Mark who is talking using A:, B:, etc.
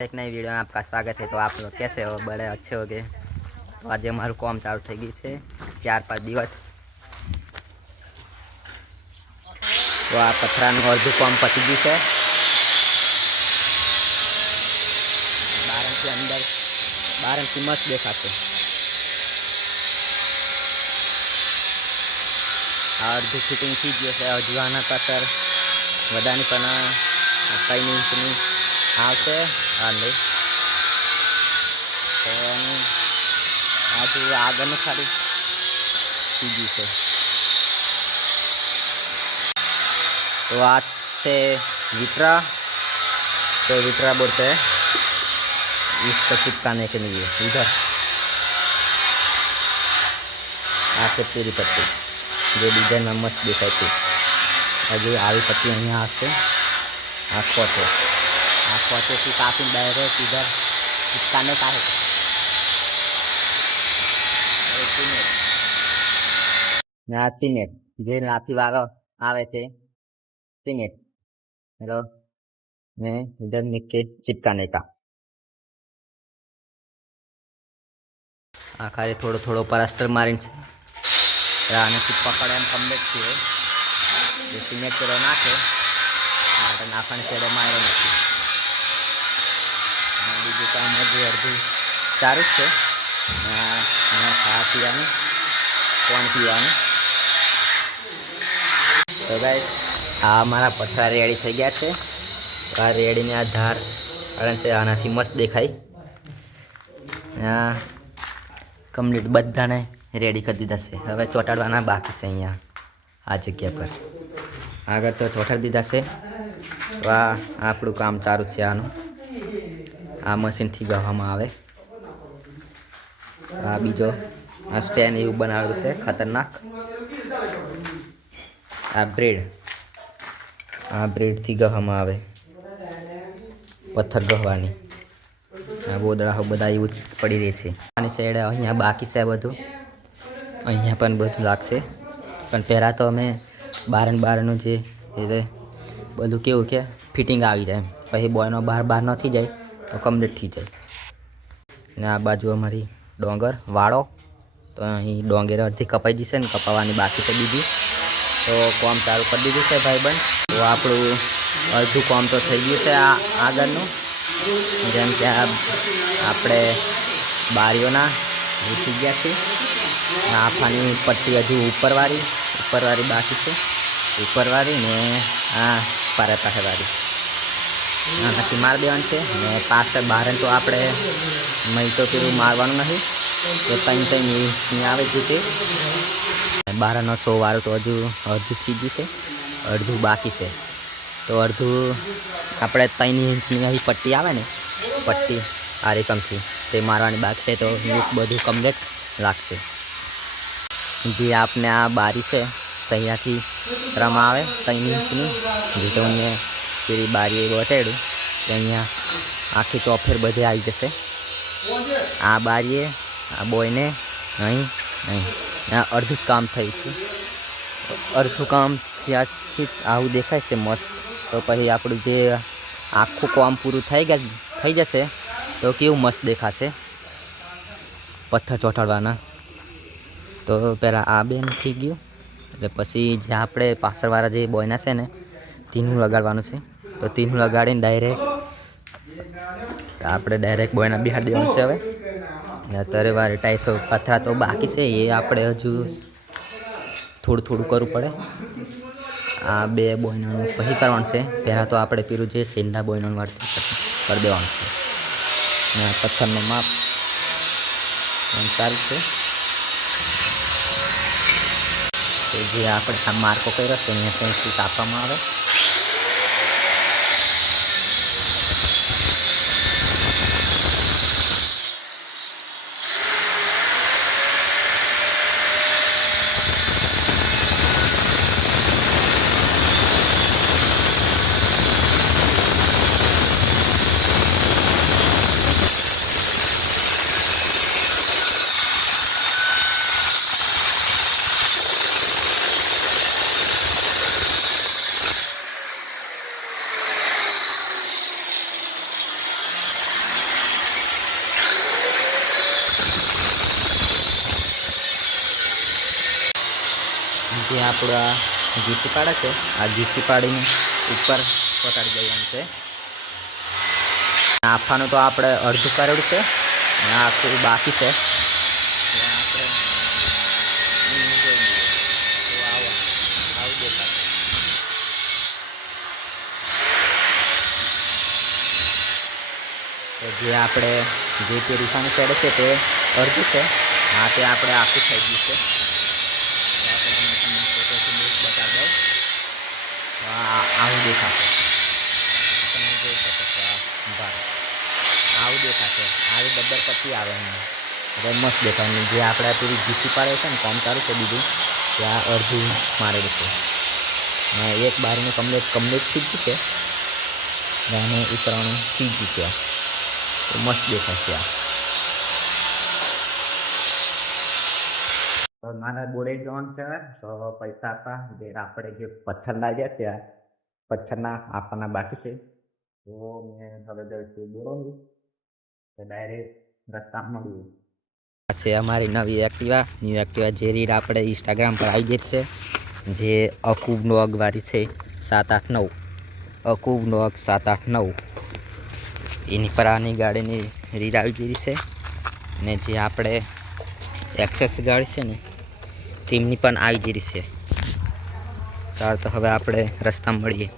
A: एक नई वीडियो में आपका स्वागत है तो आप लोग कैसे हो बड़े अच्छे हो गए તો આજે અમારું કામ ચાલુ થઈ ગયું છે ચાર પાંચ દિવસ તો આ પથરાનું અડધું કામ પતી ગયું છે બારણથી અંદર બારણથી મસ્ત દેખાશે આ અડધું ફિટિંગ થઈ ગયું છે હજુ આના કસર વધારાની પણ ત્રણ ઇંચની આવશે હાલે તો એનું આજુ આગળનું ખાલી થઈ ગયું છે तो आज से विट्रा तो विट्रा बोलते हैं इसको चिपकाने के लिए इधर આ છે પૂરી પટ્ટી જે ડિઝાઇનમાં મસ્ત દેખાય છે હજુ આવી પટ્ટી અહીંયા આવશે આ ખોટો આ ખોટેથી કાપીને ડાયરેક્ટ ઇધર ચિપકાને का है ને આ સિમેન્ટ જે લાથી વાળો આવે છે सिमेंट हेलो मैं इधर लिख के चिपकाने का આ ખાલી થોડો થોડો પ્લાસ્ટર મારીને છે એટલે આનાથી પકડે એમ કમ્પ્લીટ છે જે સિમેન્ટ પેલો નાખે માટે નાખવાની છેડે માર્યો નથી અને બીજું કામ હજુ અડધું સારું જ છે. ખાવા પીવાનું, કોણ પીવાનું? તો ગાઈસ આ મારા પથરા રેડી થઈ ગયા છે. આ રેડીને આ ધાર કારણ છે, આનાથી મસ્ત દેખાય. આ કમ્પ્લીટ બધાને રેડી કરી દીધા છે. હવે ચોંટાડવાના બાકી છે અહીંયા, આ જગ્યા પર. આગળ તો ચોંટાડી દીધા છે. તો આ આપણું કામ ચાલુ છે આનું. આ મશીનથી ગવામાં આવે. આ બીજો આ સ્ટેન્ડ એવું બનાવેલું છે, ખતરનાક. આ બ્રેડ. આ બ્રેડથી ગવામાં આવે. પથ્થર ગહવાની. આ ગોદડા બધા એવું પડી રહે છે. આની સાઈડે અહીંયા બાકી છે બધું. અહીંયા પણ બધું લાગશે. પણ પહેલાં તો અમે બારન બારનું જે એટલે બધું કેવું કે ફિટિંગ આવી જાય એમ. પછી બોયનો બહાર બહાર નથી જાય. તો કમ્પ્લીટ થઈ જાય. ને આ બાજુ અમારી ડોંગર વાળો તો અહીં ડોંગેર અડધી કપાઈ જશે ને કપાવાની બાકી છે બીજી. તો કોમ ચાલુ કરી દીધું છે ભાઈબંધ. તો આપણું અડધું કોમ તો થઈ ગયું છે આ આગળનું. જેમ કે આપણે બારીઓના ઉઠી ગયા છે આફાની પટ્ટી હજુ ઉપરવાળી ઉપરવાળી બાકી છે. ઉપરવાળી ને આ પારે પાસેવાળી આનાથી મારી દેવાનું છે. ને પાછળ બહાર તો આપણે મહી તો પેલું મારવાનું નથી. તો ત્રણ ઇંચની આવે છે તે. બારનો સો વાળું તો હજુ અડધું થઈ ગયું છે. અડધું બાકી છે. તો અડધું આપણે ત્રણ ઇંચની અહીં પટ્ટી આવે ને, પટ્ટી આ રકમથી, તે મારવાની બાકી છે. તો બધું કમ્પ્લીટ લાગશે. જે આપને આ બારી છે, તો અહીંયાથી રમા આવે ત્રણ ઇંચની. જે તો મેં પેલી બારી એ બતાડ્યું કે અહીંયા આખી ચોફેર બધે આવી જશે. આ બારીએ, આ બોયને, અહીં અહીં. આ અડધું કામ થયું છે. અડધું કામ ત્યાંથી આવું દેખાય છે મસ્ત. તો પછી આપણું જે આખું કામ પૂરું થઈ ગયા, થઈ જશે, તો કેવું મસ્ત દેખાશે. પથ્થર ચોંટાડવાના. તો પહેલાં આ બેન થઈ ગયું. એટલે પછી જે આપણે પાછળવાળા જે બોયના છે ને, તેનું લગાડવાનું છે. તો તીન લગાડીને ડાયરેક્ટ આપણે ડાયરેક્ટ બોયના બિહાર દેવાનું છે હવે. અત્યારે વારે ટાઈસો પથરા તો બાકી છે, એ આપણે હજુ થોડું થોડું કરવું પડે. આ બે બોયનોનું પછી કરવાનું છે. પહેલાં તો આપણે પીરું જે સેંડા બોયનો વાર કરી દેવાનું છે. ને આ પથ્થરનું માપ સારું છે. જે આપણે આ માર્કો કર્યો છે અહીંયા ત્યાંથી કાપવામાં આવે. જે આપણું આ ઘીસી પાડે છે. આ જીસી પાડીને ઉપર પટાડી દેવાનું છે. આપવાનું તો આપણે અડધું કરેલું છે. અને આખું બાકી છે. જે આપણે જે તે રીસાની સાઈડ છે તે અડધું છે. હા તે આપણે આખું થઈ ગયું છે તો આપણે તમને ફોટોથી બહુ બતાવી દઉં તો આ આવું દેખાશે. તમે જોઈ શકો છો આ ઊભા રહો. આવું દેખાશે. આવી ડબ્બર પછી આવે એટલે મસ્ત દેખાય જે આપણે પેલી ઘીસી પાડે છે ને, કામ ચાલુ છે બીજું, ત્યાં અડધું મારેલું છે. ને એક બારીનું કમ્પ્લેટ કમ્પ્લેટ થઈ ગયું છે. ને આનું ઉતરાણું થઈ ગયું છે. મસ્ત દેખાશે આ. મારા મારે બોડે જવાનું છે. તો પૈસા હતા જે આપણે જે પથ્થર લાગ્યા છે આ પથ્થરના આપવાના બાકી છે તો મેં હવે દર્શી બોલાવું તો ડાયરેક્ટ રસ્તામાં મળીએ આ છે અમારી નવી એક્ટિવા ન્યૂ એક્ટિવા જે રીડ આપણે ઇન્સ્ટાગ્રામ પર આવી જશે જે અકૂબ નોગવાળી છે સાત આઠ નવ અકૂબ નોગ સાત આઠ નવ એની પર આની ગાડીની રીડ આવી ગઈ છે ને જે આપણે એક્સેસ ગાડી છે ને તેમની પણ આવી ગઈ છે ત્યાર તો હવે આપણે રસ્તા મળીએ